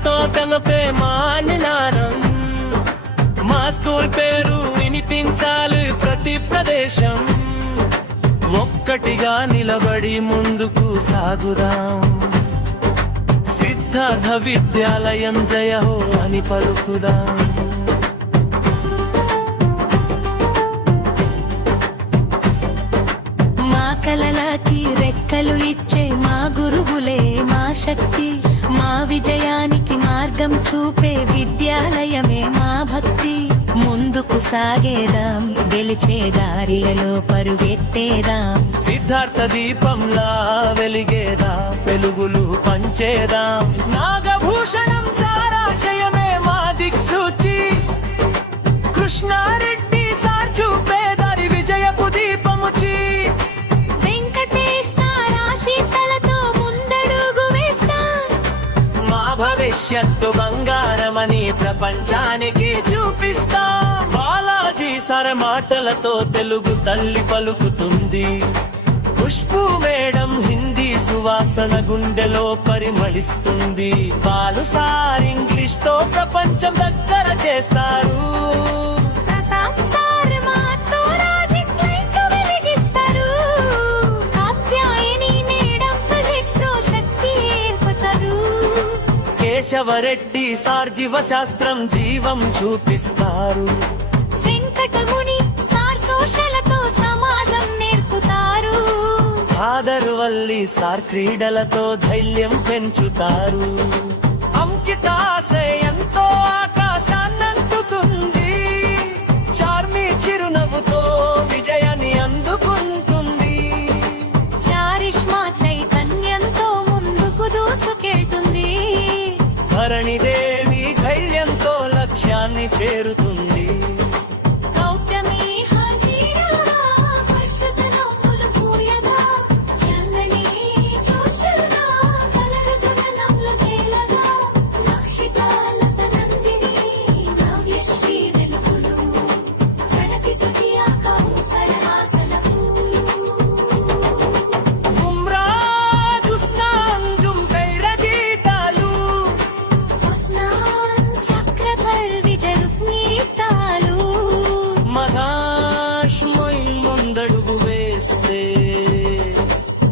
మాటలతో తెలిపే మా నినాదం. మా స్కూల్ పేరు వినిపించాలి ప్రతి ప్రదేశం. ఒక్కటిగా నిలబడి ముందుకు సాగుదాం. సిద్ధార్థ విద్యాలయం జయ హో అని పలుకుదాం. మా కలలకి రెక్కలు ఇచ్చే మా గురువులే మా శక్తి. మా విజయానికి మార్గం చూపే విద్యాలయమే మా భక్తి. ముందుకు సాగేదాం, గెలిచే దారిలలో పరుగెత్తేదాం. సిద్ధార్థ దీపంలా వెలిగేదాం, వెలుగులు పంచేదాం. నాగభూషణం సారాశయమే మా దిక్సూచి. కృష్ణారెడ్డి సార్ చూపే దారి విజయపు దీపముచి. వెంకటేష్ సార్ ఆశీస్సులతో ముందడుగు వేస్తాం. మా భవిష్యత్తు బంగారమని ప్రపంచానికి చూపిస్తాం. బాలాజీ సార్ మాటలతో తెలుగు తల్లి పలుకుతుంది. ఖుష్బూ మేడం హిందీ సువాసన గుండెలో పరిమళిస్తుంది. బాలు సార్ ఇంగ్లీష్ తో ప్రపంచం దగ్గర చేస్తారు. ప్రశాంత్ సార్ మాతో రాజిక్ లైట్లు వెలిగిస్తారు. కాత్యాయని మేడం ఫిజిక్స్ లో శక్తి ఏర్పుతారు. కేశవరెడ్డి సార్ జీవశాస్త్రం జీవం చూపిస్తారు. వెంకటముని సార్ సోషలతో సమాజం నేర్పుతారు. ఆదర్వల్లి సార్ క్రీడలతో ధైర్యం పెంచుతారు. అంకితాసే ఎంతో ఆకాశాన్నందుతుంది. చార్మి చిరునవ్వుతో విజయాన్ని అందుకుంటుంది. చారిష్మా చైతన్యంతో ముందుకు దూసుకెళ్తుంది. భరణిదేవి ధైర్యంతో లక్ష్యాన్ని చేరుతుంది. గౌతమి హజీరా హర్షత నవ్వులు పూయగా. చందని జోషులుగా కలరుతున్న నవ్వుల తేలగా. లక్షిత లత నందిని నవ్యశ్రీ వెలుగులు. ప్రణతి సుఖియా కౌసల ఆసల పూలు. ఉమ్రాద్ ఉస్మాన్ జుంబైర గీతాలు. ఉస్మాన్ చక్రధర్ విజయ రుక్మిణీతాలు. మగాష్ మొయిన్ ముందడుగు వేస్తే.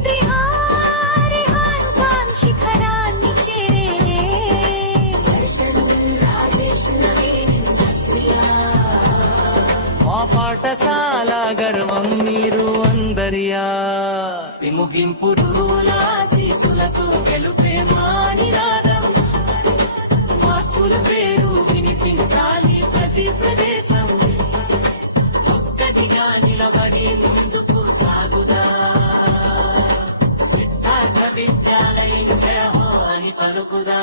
రిహాన్ ఖాన్ శిఖరాన్ని చేరే. దర్శన్ రాజేష్ నవీన్ చక్రియా. మా పాఠశాల గర్వం మీరు అందరియా. ముగింపు శిశులతో గెలుపే మా నినాదం. మా స్కూల్ పేరు వినిపించాలి ప్రతి ప్రదేశం. ఒక్కటిగా నిలబడి ముందుకు సాగుదా. సిద్ధార్థ విద్యాలయం జయ హో అని పలుకుదా.